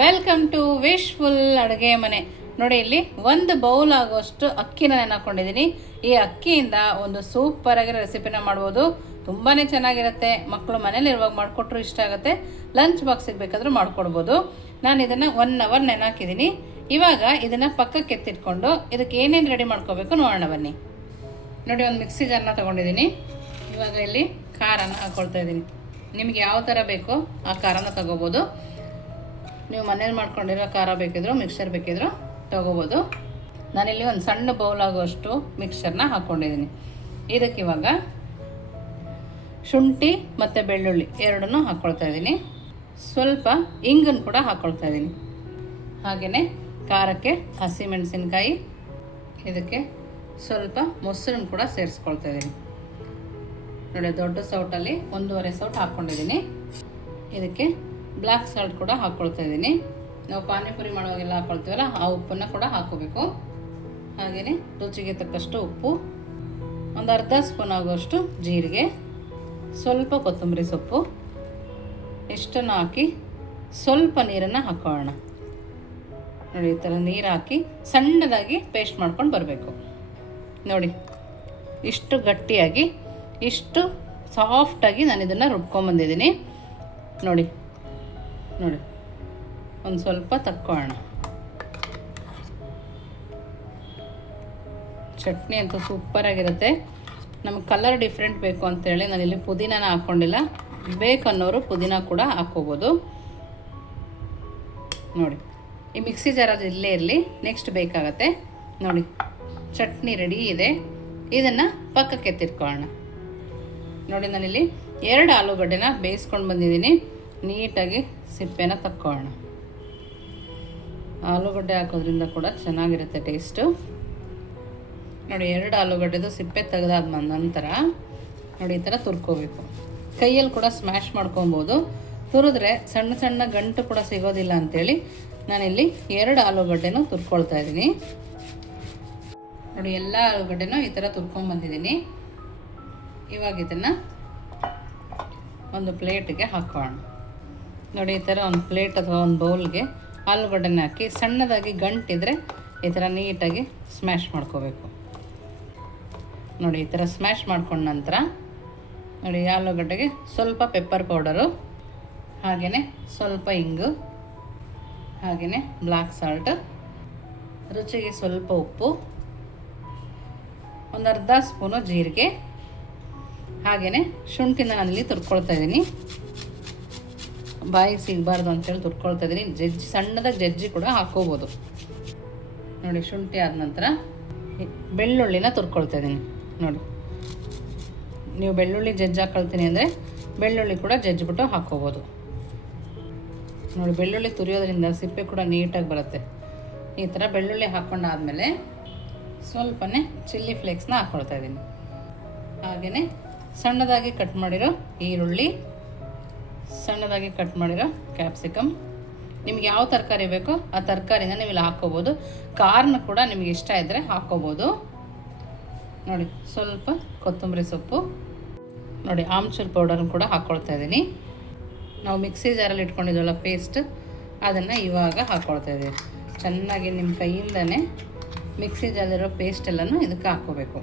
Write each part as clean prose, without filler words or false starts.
Welcome to wishful ಅಡುಗೆ ಮನೆ. ನೋಡಿ, ಇಲ್ಲಿ ಒಂದು ಬೌಲ್ ಆಗುವಷ್ಟು ಅಕ್ಕಿನ ನಾನು ಹಾಕ್ಕೊಂಡಿದ್ದೀನಿ. ಈ ಅಕ್ಕಿಯಿಂದ ಒಂದು ಸೂಪರ್ ಆಗಿರೋ ರೆಸಿಪಿನ ಮಾಡ್ಬೋದು. ತುಂಬಾ ಚೆನ್ನಾಗಿರುತ್ತೆ. ಮಕ್ಕಳು ಮನೇಲಿ ಇರುವಾಗ ಮಾಡಿಕೊಟ್ರು ಇಷ್ಟ ಆಗುತ್ತೆ. ಲಂಚ್ ಬಾಕ್ಸಿಗೆ ಬೇಕಾದರೂ ಮಾಡ್ಕೊಡ್ಬೋದು. ನಾನು ಇದನ್ನು 1 ಅವರ್ ನೆನಾಕಿದ್ದೀನಿ. ಇವಾಗ ಇದನ್ನು ಪಕ್ಕಕ್ಕೆ ಎತ್ತಿಟ್ಕೊಂಡು ಇದಕ್ಕೆ ಏನೇನು ರೆಡಿ ಮಾಡ್ಕೋಬೇಕು ನೋಡೋಣ ಬನ್ನಿ. ನೋಡಿ, ಒಂದು ಮಿಕ್ಸಿ ಜಾರ್ನ ತೊಗೊಂಡಿದ್ದೀನಿ. ಇವಾಗ ಇಲ್ಲಿ ಖಾರನ ಹಾಕ್ಕೊಳ್ತಾ ಇದ್ದೀನಿ. ನಿಮಗೆ ಯಾವ ಥರ ಬೇಕೋ ಆ ಖಾರನ ತೊಗೋಬೋದು. ನೀವು ಮನೇಲಿ ಮಾಡ್ಕೊಂಡಿರೋ ಖಾರ ಬೇಕಿದ್ರು ಮಿಕ್ಸರ್ ಬೇಕಿದ್ರು ತೊಗೋಬೋದು. ನಾನಿಲ್ಲಿ ಒಂದು ಸಣ್ಣ ಬೌಲ್ ಆಗುವಷ್ಟು ಮಿಕ್ಸರ್ನ ಹಾಕ್ಕೊಂಡಿದ್ದೀನಿ. ಇದಕ್ಕೆ ಇವಾಗ ಶುಂಠಿ ಮತ್ತು ಬೆಳ್ಳುಳ್ಳಿ ಎರಡನ್ನೂ ಹಾಕ್ಕೊಳ್ತಾ ಇದ್ದೀನಿ. ಸ್ವಲ್ಪ ಇಂಗನ್ನು ಕೂಡ ಹಾಕ್ಕೊಳ್ತಾ ಇದ್ದೀನಿ. ಹಾಗೆಯೇ ಖಾರಕ್ಕೆ ಹಸಿಮೆಣಸಿನ್ಕಾಯಿ, ಇದಕ್ಕೆ ಸ್ವಲ್ಪ ಮೊಸರನ್ನು ಕೂಡ ಸೇರಿಸ್ಕೊಳ್ತಾ ಇದ್ದೀನಿ. ನೋಡಿ, ದೊಡ್ಡ ಸೌಟಲ್ಲಿ 1.5 ಸೌಟ್ ಹಾಕ್ಕೊಂಡಿದ್ದೀನಿ. ಇದಕ್ಕೆ ಬ್ಲ್ಯಾಕ್ ಸಾಲ್ಟ್ ಕೂಡ ಹಾಕ್ಕೊಳ್ತಾ ಇದ್ದೀನಿ. ನಾವು ಪಾನಿಪುರಿ ಮಾಡುವಾಗೆಲ್ಲ ಹಾಕ್ಕೊಳ್ತೀವಲ್ಲ ಆ ಉಪ್ಪನ್ನು ಕೂಡ ಹಾಕ್ಕೋಬೇಕು. ಹಾಗೆಯೇ ರುಚಿಗೆ ತಕ್ಕಷ್ಟು ಉಪ್ಪು, ಒಂದು ಅರ್ಧ ಸ್ಪೂನ್ ಆಗುವಷ್ಟು ಜೀರಿಗೆ, ಸ್ವಲ್ಪ ಕೊತ್ತಂಬರಿ ಸೊಪ್ಪು ಇಷ್ಟನ್ನು ಹಾಕಿ ಸ್ವಲ್ಪ ನೀರನ್ನು ಹಾಕೋಣ. ನೋಡಿ, ಈ ಥರ ನೀರು ಹಾಕಿ ಸಣ್ಣದಾಗಿ ಪೇಸ್ಟ್ ಮಾಡ್ಕೊಂಡು ಬರಬೇಕು. ನೋಡಿ, ಇಷ್ಟು ಗಟ್ಟಿಯಾಗಿ ಇಷ್ಟು ಸಾಫ್ಟಾಗಿ ನಾನು ಇದನ್ನು ರುಬ್ಕೊಂಬಂದಿದ್ದೀನಿ. ನೋಡಿ ನೋಡಿ ಒಂದು ಸ್ವಲ್ಪ ತಕ್ಕೊಳ್ಳೋಣ. ಚಟ್ನಿ ಅಂತೂ ಸೂಪರಾಗಿರುತ್ತೆ. ನಮಗೆ ಕಲರ್ ಡಿಫ್ರೆಂಟ್ ಬೇಕು ಅಂತೇಳಿ ನಾನಿಲ್ಲಿ ಪುದೀನಾನ ಹಾಕ್ಕೊಂಡಿಲ್ಲ. ಬೇಕನ್ನೋರು ಪುದೀನ ಕೂಡ ಹಾಕ್ಕೋಬೋದು. ನೋಡಿ, ಈ ಮಿಕ್ಸಿ ಜಾರಲ್ಲಿ ಇಲ್ಲೇ ಇರಲಿ, ನೆಕ್ಸ್ಟ್ ಬೇಕಾಗತ್ತೆ. ನೋಡಿ, ಚಟ್ನಿ ರೆಡಿ ಇದೆ. ಇದನ್ನು ಪಕ್ಕಕ್ಕೆ ಎತ್ತಿಟ್ಕೊಳ್ಳೋಣ. ನೋಡಿ, ನಾನಿಲ್ಲಿ 2 ಆಲೂಗಡ್ಡೆನ ಬೇಯಿಸ್ಕೊಂಡು ಬಂದಿದ್ದೀನಿ. ನೀಟಾಗಿ ಸಿಪ್ಪೆನ ತಕ್ಕೊಳ್ಳೋಣ. ಆಲೂಗಡ್ಡೆ ಹಾಕೋದ್ರಿಂದ ಕೂಡ ಚೆನ್ನಾಗಿರುತ್ತೆ ಟೇಸ್ಟು. ನೋಡಿ, 2 ಆಲೂಗಡ್ಡೆದು ಸಿಪ್ಪೆ ತೆಗೆದಾದ ನಂತರ ನೋಡಿ ಈ ಥರ ತುರ್ಕೋಬೇಕು. ಕೈಯಲ್ಲಿ ಕೂಡ ಸ್ಮ್ಯಾಶ್ ಮಾಡ್ಕೊಬೋದು. ತುರಿದ್ರೆ ಸಣ್ಣ ಸಣ್ಣ ಗಂಟು ಕೂಡ ಸಿಗೋದಿಲ್ಲ ಅಂಥೇಳಿ ನಾನಿಲ್ಲಿ 2 ಆಲೂಗಡ್ಡೆನೂ ತುರ್ಕೊಳ್ತಾ ಇದ್ದೀನಿ. ನೋಡಿ, ಎಲ್ಲ ಆಲೂಗಡ್ಡೆನೂ ಈ ಥರ ತುರ್ಕೊಂಬಂದಿದ್ದೀನಿ. ಇವಾಗ ಇದನ್ನು ಒಂದು ಪ್ಲೇಟಿಗೆ ಹಾಕೋಣ. ನೋಡಿ, ಈ ಥರ ಒಂದು ಪ್ಲೇಟ್ ಅಥವಾ ಒಂದು ಬೌಲ್ಗೆ ಆಲೂಗಡ್ಡೆನ ಹಾಕಿ ಸಣ್ಣದಾಗಿ ಗಂಟಿದ್ರೆ ಈ ಥರ ನೀಟಾಗಿ ಸ್ಮ್ಯಾಶ್ ಮಾಡ್ಕೋಬೇಕು. ನೋಡಿ, ಈ ಥರ ಸ್ಮ್ಯಾಶ್ ಮಾಡ್ಕೊಂಡ ನಂತರ ನೋಡಿ ಆಲೂಗಡ್ಡೆಗೆ ಸ್ವಲ್ಪ ಪೆಪ್ಪರ್ ಪೌಡರು, ಹಾಗೆಯೇ ಸ್ವಲ್ಪ ಇಂಗು, ಹಾಗೆಯೇ ಬ್ಲ್ಯಾಕ್ ಸಾಲ್ಟ್, ರುಚಿಗೆ ಸ್ವಲ್ಪ ಉಪ್ಪು, ಒಂದು ಅರ್ಧ ಸ್ಪೂನು ಜೀರಿಗೆ, ಹಾಗೆಯೇ ಶುಂಠಿನ ನಾನಿಲ್ಲಿ ತುರ್ಕೊಳ್ತಾ ಇದ್ದೀನಿ. ಬಾಯಿಗೆ ಸಿಗಬಾರ್ದು ಅಂತೇಳಿ ತುರ್ಕೊಳ್ತಾ ಇದ್ದೀನಿ. ಸಣ್ಣದಾಗಿ ಜಜ್ಜಿ ಕೂಡ ಹಾಕ್ಕೋಬೋದು. ನೋಡಿ, ಶುಂಠಿ ಆದ ನಂತರ ಬೆಳ್ಳುಳ್ಳಿನ ತುರ್ಕೊಳ್ತಾ ಇದ್ದೀನಿ. ನೋಡಿ, ನೀವು ಬೆಳ್ಳುಳ್ಳಿ ಜಜ್ಜಿ ಹಾಕೊಳ್ತೀನಿ ಅಂದರೆ ಬೆಳ್ಳುಳ್ಳಿ ಕೂಡ ಜಜ್ಜಿಬಿಟ್ಟು ಹಾಕ್ಕೋಬೋದು. ನೋಡಿ, ಬೆಳ್ಳುಳ್ಳಿ ತುರಿಯೋದ್ರಿಂದ ಸಿಪ್ಪೆ ಕೂಡ ನೀಟಾಗಿ ಬರುತ್ತೆ. ಈ ಥರ ಬೆಳ್ಳುಳ್ಳಿ ಹಾಕ್ಕೊಂಡಾದಮೇಲೆ ಸ್ವಲ್ಪನೇ ಚಿಲ್ಲಿ ಫ್ಲೇಕ್ಸ್ನ ಹಾಕ್ಕೊಳ್ತಾ ಇದ್ದೀನಿ. ಹಾಗೆಯೇ ಸಣ್ಣದಾಗಿ ಕಟ್ ಮಾಡಿರೋ ಈರುಳ್ಳಿ, ಸಣ್ಣದಾಗಿ ಕಟ್ ಮಾಡಿರೋ ಕ್ಯಾಪ್ಸಿಕಮ್, ನಿಮ್ಗೆ ಯಾವ ತರಕಾರಿ ಬೇಕೋ ಆ ತರಕಾರಿನ ನೀವು ಇಲ್ಲಿ ಹಾಕ್ಕೋಬೋದು. ಕಾರ್ನ ಕೂಡ ನಿಮಗೆ ಇಷ್ಟ ಇದ್ದರೆ ಹಾಕ್ಕೋಬೋದು. ನೋಡಿ, ಸ್ವಲ್ಪ ಕೊತ್ತಂಬರಿ ಸೊಪ್ಪು, ನೋಡಿ ಆಮ್ಚೂರ್ ಪೌಡರ್ನ ಕೂಡ ಹಾಕ್ಕೊಳ್ತಾ ಇದ್ದೀನಿ. ನಾವು ಮಿಕ್ಸಿ ಜಾರಲ್ಲಿ ಇಟ್ಕೊಂಡಿದ್ವಲ್ಲ ಪೇಸ್ಟ್, ಅದನ್ನು ಇವಾಗ ಹಾಕ್ಕೊಳ್ತಾ ಇದ್ದೀವಿ. ಚೆನ್ನಾಗಿ ನಿಮ್ಮ ಕೈಯಿಂದನೇ ಮಿಕ್ಸಿ ಜಾರಲ್ಲಿರೋ ಪೇಸ್ಟ್ ಎಲ್ಲನೂ ಇದಕ್ಕೆ ಹಾಕ್ಕೋಬೇಕು.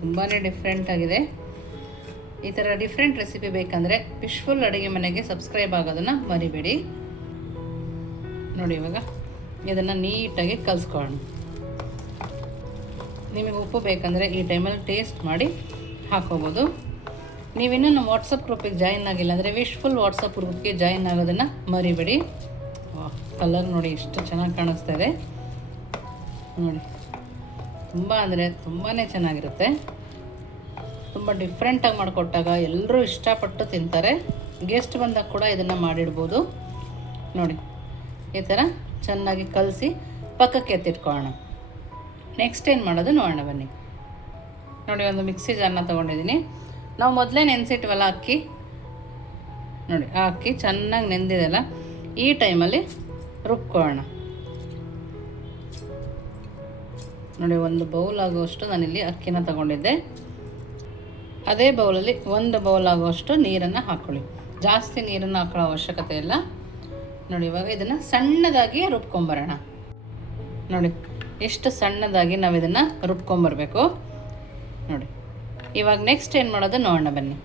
ತುಂಬಾ ಡಿಫ್ರೆಂಟಾಗಿದೆ. ಈ ಥರ ಡಿಫ್ರೆಂಟ್ ರೆಸಿಪಿ ಬೇಕಂದರೆ ವಿಶ್ಫುಲ್ ಅಡುಗೆ ಮನೆಗೆ ಸಬ್ಸ್ಕ್ರೈಬ್ ಆಗೋದನ್ನು ಮರಿಬೇಡಿ. ನೋಡಿ, ಇವಾಗ ಇದನ್ನು ನೀಟಾಗಿ ಕಲಿಸ್ಕೊಳ್ಳೋಣ. ನಿಮಗೆ ಉಪ್ಪು ಬೇಕಂದರೆ ಈ ಟೈಮಲ್ಲಿ ಟೇಸ್ಟ್ ಮಾಡಿ ಹಾಕ್ಕೋಬೋದು. ನೀವಿನ್ನೂ ನಮ್ಮ ವಾಟ್ಸಪ್ ಗ್ರೂಪಿಗೆ ಜಾಯಿನ್ ಆಗಿಲ್ಲ ಅಂದರೆ ವಿಶ್ಫುಲ್ ವಾಟ್ಸಪ್ ಗ್ರೂಪ್ಗೆ ಜಾಯಿನ್ ಆಗೋದನ್ನು ಮರಿಬೇಡಿ. ಕಲರ್ ನೋಡಿ ಎಷ್ಟು ಚೆನ್ನಾಗಿ ಕಾಣಿಸ್ತಾ ಇದೆ. ನೋಡಿ, ತುಂಬ ಅಂದರೆ ತುಂಬಾ ಚೆನ್ನಾಗಿರುತ್ತೆ. ತುಂಬ ಡಿಫ್ರೆಂಟಾಗಿ ಮಾಡಿಕೊಟ್ಟಾಗ ಎಲ್ಲರೂ ಇಷ್ಟಪಟ್ಟು ತಿಂತಾರೆ. ಗೆಸ್ಟ್ ಬಂದಾಗ ಕೂಡ ಇದನ್ನು ಮಾಡಿಡ್ಬೋದು. ನೋಡಿ, ಈ ಥರ ಚೆನ್ನಾಗಿ ಕಲಸಿ ಪಕ್ಕಕ್ಕೆ ಎತ್ತಿಟ್ಕೊಳ್ಳೋಣ. ನೆಕ್ಸ್ಟ್ ಏನು ಮಾಡೋದು ನೋಡೋಣ ಬನ್ನಿ. ನೋಡಿ, ಒಂದು ಮಿಕ್ಸಿ ಜಾರ್ನ ತೊಗೊಂಡಿದ್ದೀನಿ. ನಾವು ಮೊದಲೇ ನೆನೆಸಿಟ್ವಲ್ಲ ಅಕ್ಕಿ, ನೋಡಿ ಆ ಅಕ್ಕಿ ಚೆನ್ನಾಗಿ ನೆಂದಿದೆಲ್ಲ, ಈ ಟೈಮಲ್ಲಿ ರುಬ್ಕೊಳ್ಳೋಣ. ನೋಡಿ, ಒಂದು ಬೌಲ್ ಆಗುವಷ್ಟು ನಾನಿಲ್ಲಿ ಅಕ್ಕಿನ ತಗೊಂಡಿದ್ದೆ. ಅದೇ ಬೌಲಲ್ಲಿ 1 ಬೌಲ್ ಆಗುವಷ್ಟು ನೀರನ್ನು ಹಾಕ್ಕೊಳ್ಳಿ. ಜಾಸ್ತಿ ನೀರನ್ನು ಹಾಕೊಳ್ಳೋ ಅವಶ್ಯಕತೆ ಇಲ್ಲ. ನೋಡಿ ಇವಾಗ ಇದನ್ನು ಸಣ್ಣದಾಗಿ ರುಬ್ಕೊಂಬರೋಣ. ನೋಡಿ ಎಷ್ಟು ಸಣ್ಣದಾಗಿ ನಾವು ಇದನ್ನು ರುಬ್ಕೊಂಬರ್ಬೇಕು ನೋಡಿ. ಇವಾಗ ನೆಕ್ಸ್ಟ್ ಏನು ಮಾಡೋದು ನೋಡೋಣ ಬನ್ನಿ.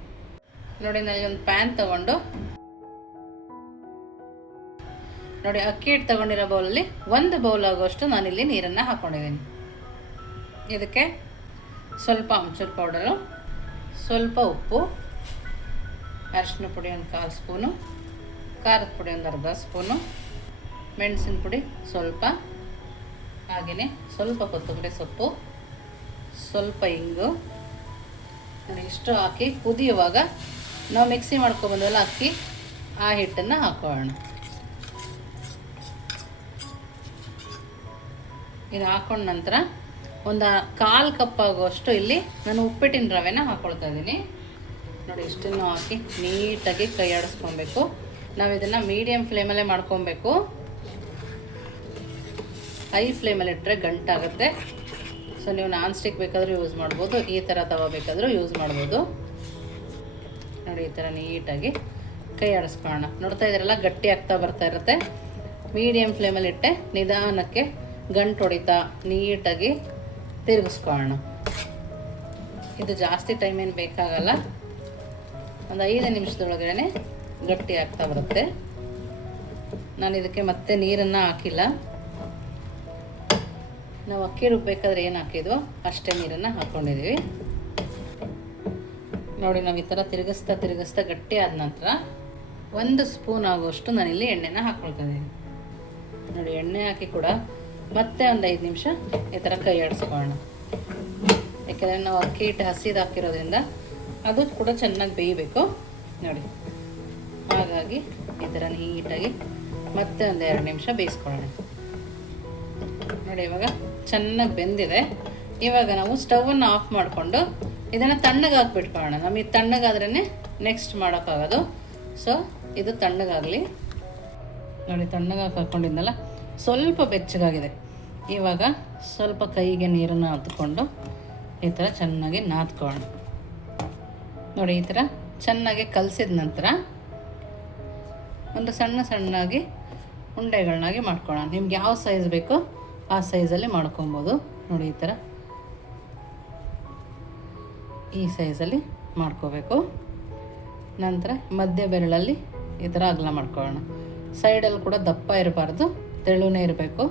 ನೋಡಿ ನಾನು ಒಂದು ಪ್ಯಾನ್ ತೊಗೊಂಡು ನೋಡಿ ಅಕ್ಕಿ ಹಿಟ್ಟು ತೊಗೊಂಡಿರೋ ಬೌಲಲ್ಲಿ 1 ಬೌಲ್ ಆಗುವಷ್ಟು ನಾನಿಲ್ಲಿ ನೀರನ್ನು ಹಾಕ್ಕೊಂಡಿದ್ದೀನಿ. ಇದಕ್ಕೆ ಸ್ವಲ್ಪ ಅಮ್ಚೂರು ಪೌಡರು, ಸ್ವಲ್ಪ ಉಪ್ಪು, ಅರಿಶಿನ ಪುಡಿ 1/4 ಸ್ಪೂನು, ಖಾರದ ಪುಡಿ 1/2 ಸ್ಪೂನು, ಮೆಣಸಿನ ಪುಡಿ ಸ್ವಲ್ಪ, ಹಾಗೆಯೇ ಸ್ವಲ್ಪ ಕೊತ್ತಂಬರಿ ಸೊಪ್ಪು, ಸ್ವಲ್ಪ ಇಂಗು ನೋಡಿ ಇಷ್ಟು ಹಾಕಿ ಕುದಿಯುವಾಗ ನಾವು ಮಿಕ್ಸಿ ಮಾಡ್ಕೊಬಂದಲ್ಲ ಅಕ್ಕಿ ಆ ಹಿಟ್ಟನ್ನು ಹಾಕೋಣ. ಇದು ಹಾಕೊಂಡ ನಂತರ ಒಂದು 1/4 ಕಪ್ ಆಗುವಷ್ಟು ಇಲ್ಲಿ ನಾನು ಉಪ್ಪಿಟ್ಟಿನ ರವೆನ ಹಾಕ್ಕೊಳ್ತಾ ಇದ್ದೀನಿ ನೋಡಿ. ಇಷ್ಟನ್ನು ಹಾಕಿ ನೀಟಾಗಿ ಕೈ ಆಡಿಸ್ಕೊಬೇಕು. ನಾವು ಇದನ್ನು ಮೀಡಿಯಮ್ ಫ್ಲೇಮಲ್ಲೇ ಮಾಡ್ಕೊಬೇಕು. ಹೈ ಫ್ಲೇಮಲ್ಲಿ ಇಟ್ಟರೆ ಗಂಟಾಗುತ್ತೆ. ಸೊ ನೀವು ನಾನ್ ಸ್ಟಿಕ್ ಬೇಕಾದರೂ ಯೂಸ್ ಮಾಡ್ಬೋದು, ಈ ಥರ ತವ ಬೇಕಾದರೂ ಯೂಸ್ ಮಾಡ್ಬೋದು ನೋಡಿ. ಈ ಥರ ನೀಟಾಗಿ ಕೈ ಆಡಿಸ್ಕೊಳ್ಳೋಣ. ನೋಡ್ತಾ ಇದ್ದೀರಲ್ಲ ಗಟ್ಟಿ ಆಗ್ತಾ ಬರ್ತಾ ಇರುತ್ತೆ. ಮೀಡಿಯಮ್ ಫ್ಲೇಮಲ್ಲಿ ಇಟ್ಟೆ ನಿಧಾನಕ್ಕೆ ಗಂಟು ಹೊಡಿತಾ ನೀಟಾಗಿ ತಿರುಗಿಸ್ಕೊಳ್ಳೋಣ. ಇದು ಜಾಸ್ತಿ ಟೈಮ್ ಏನು ಬೇಕಾಗಲ್ಲ, ಒಂದು 5 ನಿಮಿಷದೊಳಗಡೆ ಗಟ್ಟಿ ಆಗ್ತಾ ಬರುತ್ತೆ. ನಾನು ಇದಕ್ಕೆ ಮತ್ತೆ ನೀರನ್ನು ಹಾಕಿಲ್ಲ. ನಾವು ಅಕ್ಕಿ ರುಬ್ಬೇಕಾದ್ರೆ ಏನು ಹಾಕಿದ್ವೋ ಅಷ್ಟೇ ನೀರನ್ನು ಹಾಕ್ಕೊಂಡಿದ್ದೀವಿ ನೋಡಿ. ನಾವು ಈ ಥರ ತಿರುಗಿಸ್ತಾ ಗಟ್ಟಿ ಆದ ನಂತರ 1 ಸ್ಪೂನ್ ಆಗುವಷ್ಟು ನಾನಿಲ್ಲಿ ಎಣ್ಣೆನ ಹಾಕ್ಕೊಳ್ತಾ ಇದ್ದೀನಿ ನೋಡಿ. ಎಣ್ಣೆ ಹಾಕಿ ಕೂಡ ಮತ್ತೆ ಒಂದು 5 ನಿಮಿಷ ಈ ಥರ ಕೈ ಆಡಿಸ್ಕೊಳ್ಳೋಣ. ಯಾಕೆಂದರೆ ನಾವು ಅಕ್ಕಿ ಹಿಟ್ಟು ಹಸಿದು ಹಾಕಿರೋದ್ರಿಂದ ಅದು ಕೂಡ ಚೆನ್ನಾಗಿ ಬೇಯಬೇಕು ನೋಡಿ. ಹಾಗಾಗಿ ಈ ಥರ ನೀಟಾಗಿ ಮತ್ತೆ ಒಂದು 2 ನಿಮಿಷ ಬೇಯಿಸ್ಕೊಳ್ಳೋಣ ನೋಡಿ. ಇವಾಗ ಚೆನ್ನಾಗಿ ಬೆಂದಿದೆ. ಇವಾಗ ನಾವು ಸ್ಟವನ್ನು ಆಫ್ ಮಾಡಿಕೊಂಡು ಇದನ್ನು ತಣ್ಣಗೆ ಹಾಕ್ಬಿಟ್ಕೊಳ್ಳೋಣ. ನಮಗೆ ತಣ್ಣಗಾದ್ರೇ ನೆಕ್ಸ್ಟ್ ಮಾಡೋಕ್ಕಾಗೋದು. ಸೊ ಇದು ತಣ್ಣಗಾಗಲಿ ನೋಡಿ. ತಣ್ಣಗೆ ಹಾಕೊಂಡಿದ್ದಲ್ಲ ಸ್ವಲ್ಪ ಬೆಚ್ಚಗಾಗಿದೆ. ಇವಾಗ ಸ್ವಲ್ಪ ಕೈಗೆ ನೀರನ್ನು ಹತ್ಕೊಂಡು ಈ ಥರ ಚೆನ್ನಾಗಿ ನಾದ್ಕೊಳ್ಳೋಣ ನೋಡಿ. ಈ ಥರ ಚೆನ್ನಾಗಿ ಕಲಸಿದ ನಂತರ ಒಂದು ಸಣ್ಣಾಗಿ ಉಂಡೆಗಳನ್ನಾಗಿ ಮಾಡ್ಕೊಳ್ಳೋಣ. ನಿಮ್ಗೆ ಯಾವ ಸೈಜ್ ಬೇಕೋ ಆ ಸೈಜಲ್ಲಿ ಮಾಡ್ಕೊಬೋದು ನೋಡಿ. ಈ ಥರ ಈ ಸೈಜಲ್ಲಿ ಮಾಡ್ಕೋಬೇಕು. ನಂತರ ಮಧ್ಯ ಬೆರಳಲ್ಲಿ ಈ ಥರ ಅಗಲ ಮಾಡ್ಕೊಳ್ಳೋಣ. ಸೈಡಲ್ಲಿ ಕೂಡ ದಪ್ಪ ಇರಬಾರ್ದು, ತೆಳುನೇ ಇರಬೇಕು.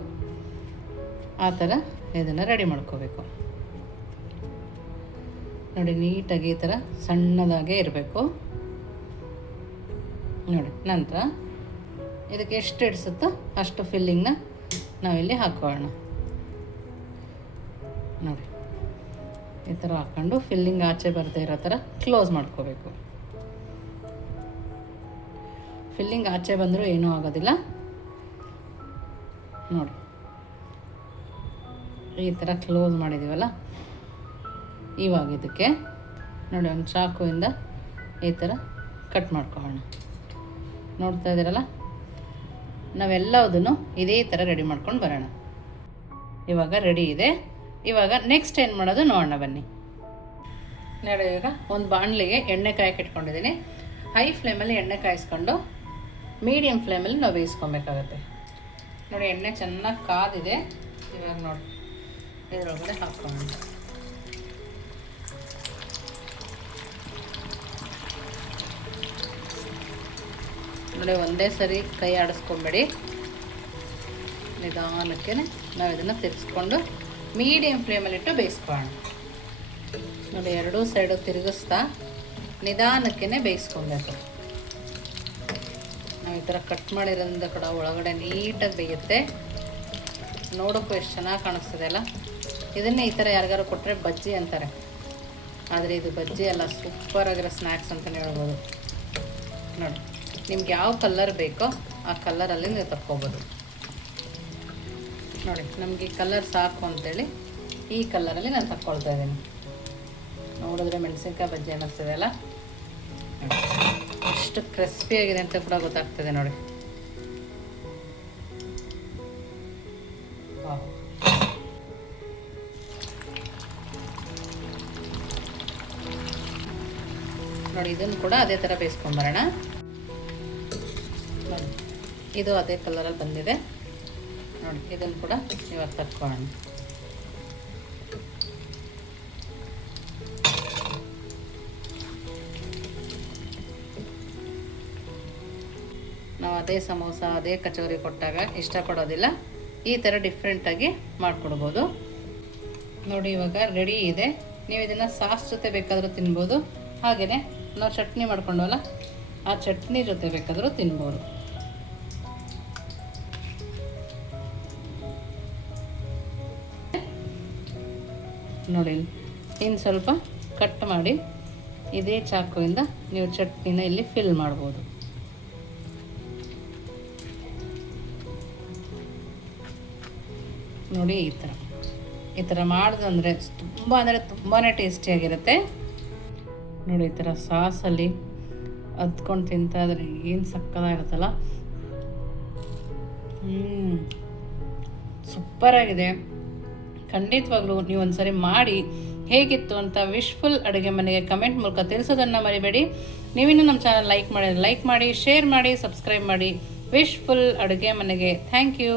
ಆ ಥರ ಇದನ್ನು ರೆಡಿ ಮಾಡ್ಕೋಬೇಕು ನೋಡಿ. ನೀಟಾಗಿ ಈ ಥರ ಸಣ್ಣದಾಗೇ ಇರಬೇಕು ನೋಡಿ. ನಂತರ ಇದಕ್ಕೆ ಎಷ್ಟು ಇಡಿಸುತ್ತೋ ಅಷ್ಟು ಫಿಲ್ಲಿಂಗ್ನ ನಾವಿಲ್ಲಿ ಹಾಕೋಣ ನೋಡಿ. ಈ ಥರ ಹಾಕ್ಕೊಂಡು ಫಿಲ್ಲಿಂಗ್ ಆಚೆ ಬರದೇ ಇರೋ ಥರ ಕ್ಲೋಸ್ ಮಾಡ್ಕೋಬೇಕು. ಫಿಲ್ಲಿಂಗ್ ಆಚೆ ಬಂದರೂ ಏನೂ ಆಗೋದಿಲ್ಲ ನೋಡಿ. ಈ ಥರ ಕ್ಲೋಸ್ ಮಾಡಿದ್ದೀವಲ್ಲ, ಇವಾಗ ಇದಕ್ಕೆ ನೋಡಿ ಒಂದು ಚಾಕುವಿಂದ ಈ ಥರ ಕಟ್ ಮಾಡ್ಕೊಳ್ಳೋಣ. ನೋಡ್ತಾ ಇದ್ದೀರಲ್ಲ, ನಾವೆಲ್ಲದನ್ನು ಇದೇ ಥರ ರೆಡಿ ಮಾಡ್ಕೊಂಡು ಬರೋಣ. ಇವಾಗ ರೆಡಿ ಇದೆ. ಇವಾಗ ನೆಕ್ಸ್ಟ್ ಏನು ಮಾಡೋದು ನೋಡೋಣ ಬನ್ನಿ ನೋಡಿ. ಇವಾಗ ಒಂದು ಬಾಣಲಿಗೆ ಎಣ್ಣೆ ಕಾಯಕ್ಕೆ ಇಟ್ಕೊಂಡಿದ್ದೀನಿ. ಹೈ ಫ್ಲೇಮಲ್ಲಿ ಎಣ್ಣೆ ಕಾಯಿಸ್ಕೊಂಡು ಮೀಡಿಯಮ್ ಫ್ಲೇಮಲ್ಲಿ ನಾವು ಬೇಯಿಸ್ಕೊಬೇಕಾಗತ್ತೆ ನೋಡಿ. ಎಣ್ಣೆ ಚೆನ್ನಾಗಿ ಕಾದಿದೆ. ಇವಾಗ ನೋಡಿ ಇದರೊಳಗಡೆ ಹಾಕ್ಕೊಳ್ಳೋಣ ನೋಡಿ. ಒಂದೇ ಸರಿ ಕೈ ಆಡಿಸ್ಕೊಂಬೇಡಿ, ನಿಧಾನಕ್ಕೆ ನಾವು ಇದನ್ನು ತಿರ್ಗಿಸ್ಕೊಂಡು ಮೀಡಿಯಮ್ ಫ್ಲೇಮಲ್ಲಿಟ್ಟು ಬೇಯಿಸ್ಕೊಳ್ಳೋಣ ನೋಡಿ. ಎರಡೂ ಸೈಡು ತಿರುಗಿಸ್ತಾ ನಿಧಾನಕ್ಕೆ ಬೇಯಿಸ್ಕೊಬೇಕು. ನಾವು ಈ ಥರ ಕಟ್ ಮಾಡಿರೋದ್ರಿಂದ ಕೂಡ ಒಳಗಡೆ ನೀಟಾಗಿ ಬೇಯುತ್ತೆ. ನೋಡೋಕ್ಕೂ ಎಷ್ಟು ಚೆನ್ನಾಗಿ ಕಾಣಿಸ್ತದೆ ಅಲ್ಲ. ಇದನ್ನೇ ಈ ಥರ ಯಾರಿಗಾರು ಕೊಟ್ಟರೆ ಬಜ್ಜಿ ಅಂತಾರೆ, ಆದರೆ ಇದು ಬಜ್ಜಿ ಅಲ್ಲ, ಸೂಪರಾಗಿರೋ ಸ್ನ್ಯಾಕ್ಸ್ ಅಂತಲೇ ಹೇಳ್ಬೋದು ನೋಡಿ. ನಿಮ್ಗೆ ಯಾವ ಕಲರ್ ಬೇಕೋ ಆ ಕಲರಲ್ಲಿ ನೀವು ತಕ್ಕೋಬೋದು ನೋಡಿ. ನಮಗೆ ಈ ಕಲರ್ ಸಾಕು ಅಂತೇಳಿ ಈ ಕಲರಲ್ಲಿ ನಾನು ತಕ್ಕೊಳ್ತಾ ಇದ್ದೀನಿ. ನೋಡಿದ್ರೆ ಮೆಣಸಿನ್ಕಾಯಿ ಬಜ್ಜಿ ಅನ್ನಿಸ್ತದೆ ಅಲ್ಲ, ಎಷ್ಟು ಕ್ರಿಸ್ಪಿಯಾಗಿದೆ ಅಂತ ಕೂಡ ಗೊತ್ತಾಗ್ತದೆ ನೋಡಿ. ನೋಡಿ ಇದನ್ನು ಕೂಡ ಅದೇ ಥರ ಬೇಯಿಸ್ಕೊಂಬರೋಣ ನೋಡಿ. ಇದು ಅದೇ ಕಲರಲ್ಲಿ ಬಂದಿದೆ ನೋಡಿ. ಇದನ್ನು ಕೂಡ ಇವಾಗ ತಕ್ಕೊಳ್ಳೋಣ. ನಾವು ಅದೇ ಸಮೋಸ ಅದೇ ಕಚೋರಿ ಕೊಟ್ಟಾಗ ಇಷ್ಟಪಡೋದಿಲ್ಲ, ಈ ಥರ ಡಿಫ್ರೆಂಟಾಗಿ ಮಾಡಿಕೊಡ್ಬೋದು ನೋಡಿ. ಇವಾಗ ರೆಡಿ ಇದೆ. ನೀವು ಇದನ್ನು ಸಾಸ್ ಜೊತೆ ಬೇಕಾದರೂ ತಿನ್ಬೋದು, ಹಾಗೆಯೇ ನಾವು ಚಟ್ನಿ ಮಾಡ್ಕೊಂಡವಲ್ಲ ಆ ಚಟ್ನಿ ಜೊತೆ ಬೇಕಾದರೂ ತಿನ್ಬೋದು. ನೋಡಿ ಇನ್ನು ಸ್ವಲ್ಪ ಕಟ್ ಮಾಡಿ ಇದೇ ಚಾಕುವಿಂದ ನೀವು ಚಟ್ನಿನ ಇಲ್ಲಿ ಫಿಲ್ ಮಾಡ್ಬೋದು. ನೋಡಿ ಈ ಥರ ಮಾಡಿದ್ರೆ ತುಂಬಾ ಟೇಸ್ಟಿಯಾಗಿರುತ್ತೆ ನೋಡಿ. ಈ ಥರ ಸಾಸಲ್ಲಿ ಅದ್ಕೊಂಡು ತಿಂತಾ ಇದ್ರೆ ಏನು ಸಕ್ಕತ್ತಾಗಿರುತ್ತಲ್ಲ. ಸೂಪರಾಗಿದೆ. ಖಂಡಿತವಾಗ್ಲೂ ನೀವು ಒಂದ್ಸರಿ ಮಾಡಿ ಹೇಗಿತ್ತು ಅಂತ ವಿಶ್ಫುಲ್ ಅಡುಗೆ ಮನೆಗೆ ಕಮೆಂಟ್ ಮೂಲಕ ತಿಳಿಸೋದನ್ನು ಮರಿಬೇಡಿ. ನೀವಿನ್ನೂ ನಮ್ಮ ಚಾನಲ್ ಲೈಕ್ ಮಾಡಿ, ಶೇರ್ ಮಾಡಿ, ಸಬ್ಸ್ಕ್ರೈಬ್ ಮಾಡಿ. ವಿಶ್ಫುಲ್ ಅಡುಗೆ ಮನೆಗೆ ಥ್ಯಾಂಕ್ ಯು.